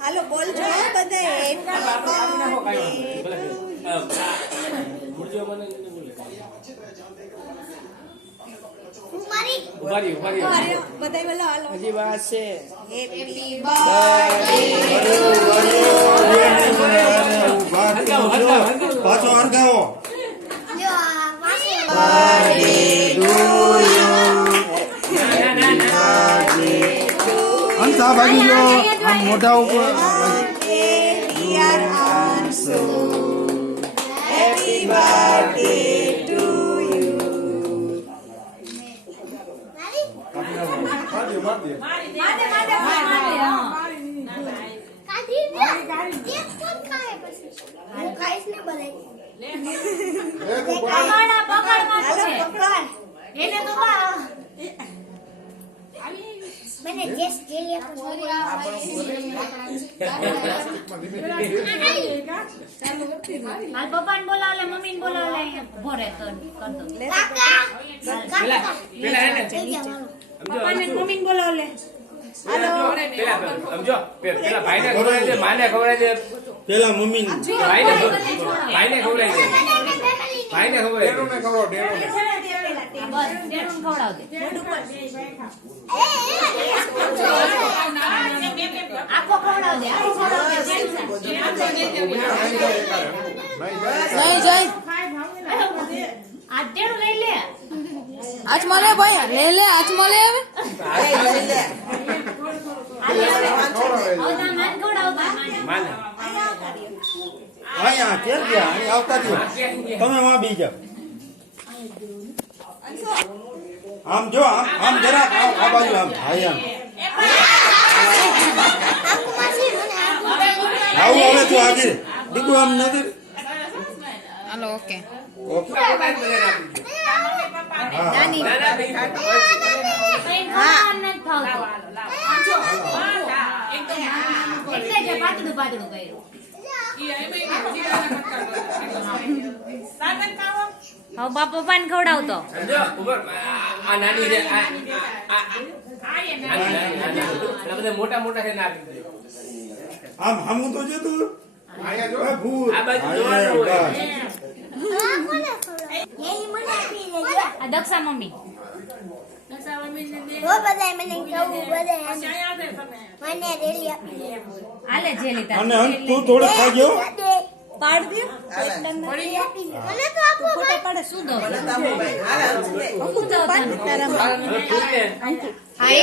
હાલો બોલજો હજી વાત છે. હેપી બર્થડે પાછો હરગાવો. અંતા બાજુ જો આમ મોઢા ઉપર હેપી બર્થડે ટુ मैंने गेस के लिए हाल पप्पा ने बोला ले मम्मी ने बोला ले भोरे कर दो પપ્પા ને મમ્મી ને બોલાવ લે. સમજો પેલા ભાઈને ખવડાવી દે, માને ખવડાવી દે, પેલા મમ્મી ભાઈને ખવડાવી દે, ભાઈને ખવડાવી દે. बस डेढ़ खवड़ाव दे आपको खवड़ाव दे નહીં જય आज डेढ़ ले ले આજ મળે ભાઈ લે લે આજ મળે હવે और मान खवड़ाव दे માને અહીંયા કેમ ગયા અહીં આવતા રહ્યો તમે માં બી જાઓ આમ જો આમ જરા આ બાજુ આમ ભાઈ આમ આવું હવે તું આગળ દીકુ આમ નથી હાલો ઓકે ઓકે નાની हाँ नहीं था એટલે જે પાતળું પાતળું કર્યું હવે બાપ પપ્પા ને ખવડાવતો સમજો ઉપર આ નાની છે આ બધા મોટા મોટા છે ના આપી દે. આમ હમું તો જો તું આયા જો ભૂત આ બાજુ જોવાનું હોય. આ દક્ષા મમ્મી वो बताए मैंने कहूँ बताए मैंने रेली अपनी આલે જેલી તાર અને તું થોડું ખાજો પાડ દે मैंने तो आपको ફોટો પાડે શું દો અંકુ તો પાડ તારા હવે તું કે હા એ